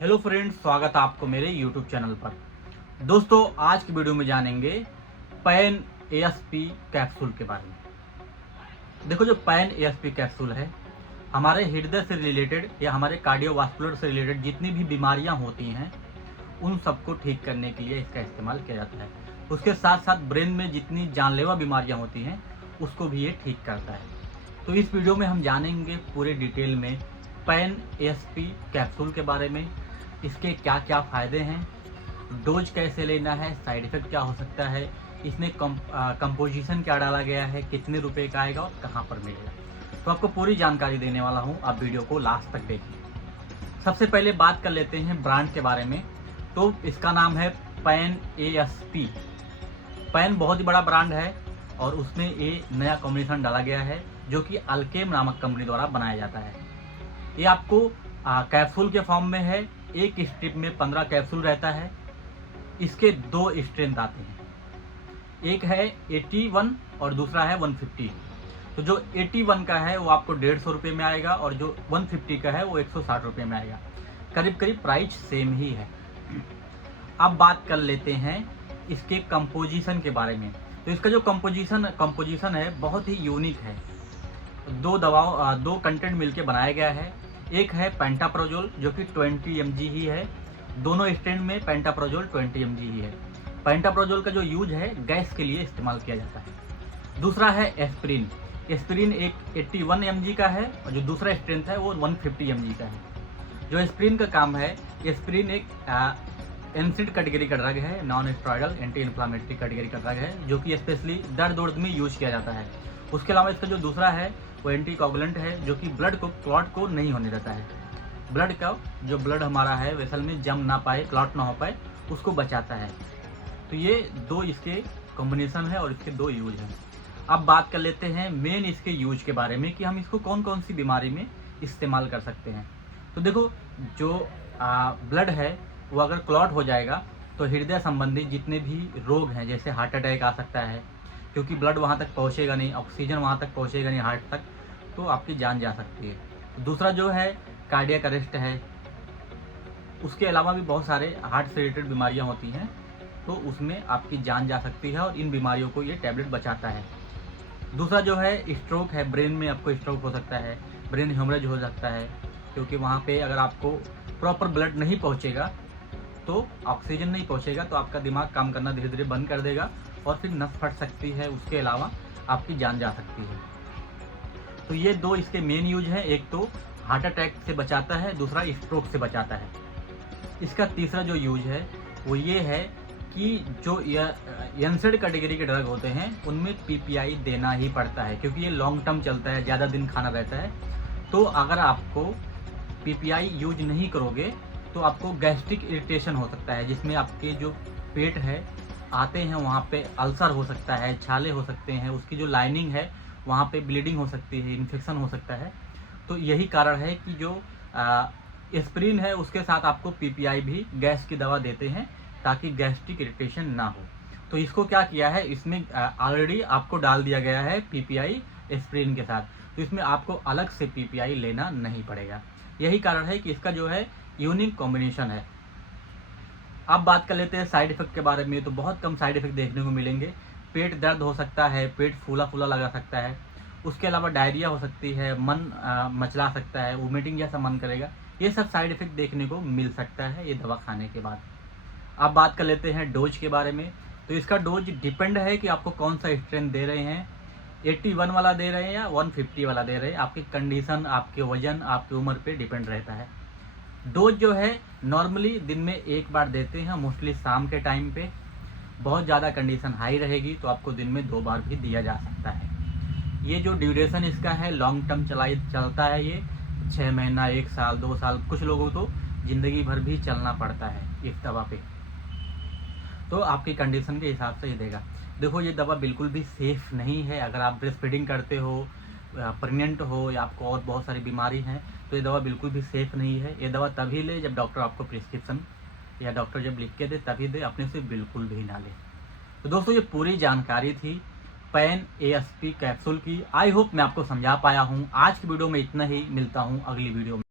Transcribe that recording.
Hello friends, स्वागत है आपको मेरे यूट्यूब चैनल पर। दोस्तों, आज की वीडियो में जानेंगे पैन एएसपी कैप्सूल के बारे में। देखो, जो पैन एएसपी कैप्सूल है, हमारे हृदय से रिलेटेड या हमारे कार्डियोवास्कुलर से रिलेटेड जितनी भी बीमारियां होती हैं उन सबको ठीक करने के लिए इसका इस्तेमाल किया जाता है। उसके साथ साथ ब्रेन में जितनी जानलेवा बीमारियां होती हैं उसको भी ये ठीक करता है। तो इस वीडियो में हम जानेंगे पूरे डिटेल में पैन एएसपी कैप्सूल के बारे में, इसके क्या क्या फ़ायदे हैं, डोज कैसे लेना है, साइड इफ़ेक्ट क्या हो सकता है, इसमें कंपोजिशन क्या डाला गया है, कितने रुपए का आएगा और कहाँ पर मिलेगा। तो आपको पूरी जानकारी देने वाला हूँ, आप वीडियो को लास्ट तक देखिए। सबसे पहले बात कर लेते हैं ब्रांड के बारे में। तो इसका नाम है पैन एएसपी। पैन बहुत ही बड़ा ब्रांड है और उसमें ये नया कॉम्बिनेशन डाला गया है जो कि अल्केम नामक कंपनी द्वारा बनाया जाता है। ये आपको कैप्सूल के फॉर्म में है। एक स्ट्रिप में 15 कैप्सूल रहता है। इसके दो स्ट्रेंथ आते हैं, एक है 81 और दूसरा है 150। तो जो 81 का है वो आपको 150 रुपये में आएगा और जो 150 का है वो 160 रुपये में आएगा। करीब करीब प्राइस सेम ही है। अब बात कर लेते हैं इसके कंपोजिशन के बारे में। तो इसका जो कंपोजिशन है बहुत ही यूनिक है। दो कंटेंट मिलके बनाया गया है। एक है पेंटाप्रोजोल जो कि 20 mg ही है। दोनों स्ट्रेन में पेंटाप्रोजोल 20 mg ही है। पेंटाप्रोजोल का जो यूज है गैस के लिए इस्तेमाल किया जाता है। दूसरा है एस्पिरिन। एस्पिरिन एक 81 mg का है और जो दूसरा स्ट्रेंथ है वो 150 mg का है। जो एस्पिरिन का काम है, एस्पिरिन एक एनसिड कैटेगरी का ड्रग है, non steroidal anti inflammatory category का ड्रग है जो कि स्पेशली दर्द में यूज किया जाता है। उसके अलावा इसका जो दूसरा है वो एंटी कोगुलेंट है जो कि ब्लड को क्लॉट को नहीं होने देता है। ब्लड हमारा है वेसल में जम ना पाए, क्लॉट ना हो पाए, उसको बचाता है। तो ये दो इसके कॉम्बिनेशन है और इसके दो यूज हैं। अब बात कर लेते हैं मेन इसके यूज के बारे में कि हम इसको कौन कौन सी बीमारी में इस्तेमाल कर सकते हैं। तो देखो, जो ब्लड है वो अगर क्लॉट हो जाएगा तो हृदय संबंधी जितने भी रोग हैं, जैसे हार्ट अटैक आ सकता है, क्योंकि ब्लड वहाँ तक पहुँचेगा नहीं, ऑक्सीजन वहाँ तक पहुँचेगा नहीं हार्ट तक, तो आपकी जान जा सकती है। दूसरा जो है कार्डियक अरेस्ट है। उसके अलावा भी बहुत सारे हार्ट से रिलेटेड बीमारियाँ होती हैं, तो उसमें आपकी जान जा सकती है और इन बीमारियों को ये टैबलेट बचाता है। दूसरा जो है स्ट्रोक है। ब्रेन में आपको स्ट्रोक हो सकता है, ब्रेन हेमरेज हो सकता है, क्योंकि वहाँ पे अगर आपको प्रॉपर ब्लड नहीं पहुँचेगा तो ऑक्सीजन नहीं पहुँचेगा तो आपका दिमाग काम करना धीरे धीरे बंद कर देगा और फिर नस फट सकती है। उसके अलावा आपकी जान जा सकती है। तो ये दो इसके मेन यूज हैं। एक तो हार्ट अटैक से बचाता है, दूसरा स्ट्रोक से बचाता है। इसका तीसरा जो यूज है वो ये है कि जो एनसेड कैटेगरी के ड्रग होते हैं उनमें पीपीआई देना ही पड़ता है, क्योंकि ये लॉन्ग टर्म चलता है, ज़्यादा दिन खाना रहता है। तो अगर आपको पीपीआई यूज नहीं करोगे तो आपको गैस्ट्रिक इरिटेशन हो सकता है, जिसमें आपके जो पेट है आते हैं वहाँ पे अल्सर हो सकता है, छाले हो सकते हैं, उसकी जो लाइनिंग है वहाँ पे ब्लीडिंग हो सकती है, इन्फेक्शन हो सकता है। तो यही कारण है कि जो एस्पिरिन है उसके साथ आपको पीपीआई भी गैस की दवा देते हैं ताकि गैस्ट्रिक इरिटेशन ना हो। तो इसको क्या किया है, इसमें ऑलरेडी आपको डाल दिया गया है पीपीआई एस्पिरिन के साथ, तो इसमें आपको अलग से पीपीआई लेना नहीं पड़ेगा। यही कारण है कि इसका जो है यूनिक कॉम्बिनेशन है। अब बात कर लेते हैं साइड इफेक्ट के बारे में। तो बहुत कम साइड इफेक्ट देखने को मिलेंगे। पेट दर्द हो सकता है, पेट फूला फूला लगा सकता है, उसके अलावा डायरिया हो सकती है, मन मचला सकता है, वोमिटिंग जैसा मन करेगा। ये सब साइड इफेक्ट देखने को मिल सकता है ये दवा खाने के बाद। अब बात कर लेते हैं डोज के बारे में। तो इसका डोज डिपेंड है कि आपको कौन सा स्ट्रेंथ दे रहे हैं, 81 वाला दे रहे हैं या 150 वाला दे रहे हैं। आपकी कंडीशन, आपके वजन, आपकी उम्र पे डिपेंड रहता है। डोज जो है नॉर्मली दिन में एक बार देते हैं, मोस्टली शाम के टाइम पे। बहुत ज़्यादा कंडीशन हाई रहेगी तो आपको दिन में 2 बार भी दिया जा सकता है। ये जो ड्यूरेशन इसका है लॉन्ग टर्म चलता है। ये 6 महीना, 1 साल, 2 साल, कुछ लोगों को ज़िंदगी भर भी चलना पड़ता है इस दवा पे। तो आपकी कंडीशन के हिसाब से ही देगा। देखो, ये दवा बिल्कुल भी सेफ़ नहीं है। अगर आप ब्रेस्ट फीडिंग करते हो, प्रेग्नेंट हो या आपको और बहुत सारी बीमारी हैं तो ये दवा बिल्कुल भी सेफ़ नहीं है। ये दवा तभी ले जब डॉक्टर आपको प्रिस्क्रिप्शन या डॉक्टर जब लिख के दे तभी दे, अपने से बिल्कुल भी ना ले। तो दोस्तों, ये पूरी जानकारी थी पैन एएसपी कैप्सूल की। आई होप मैं आपको समझा पाया हूँ। आज की वीडियो में इतना ही, मिलता हूँ अगली वीडियो में।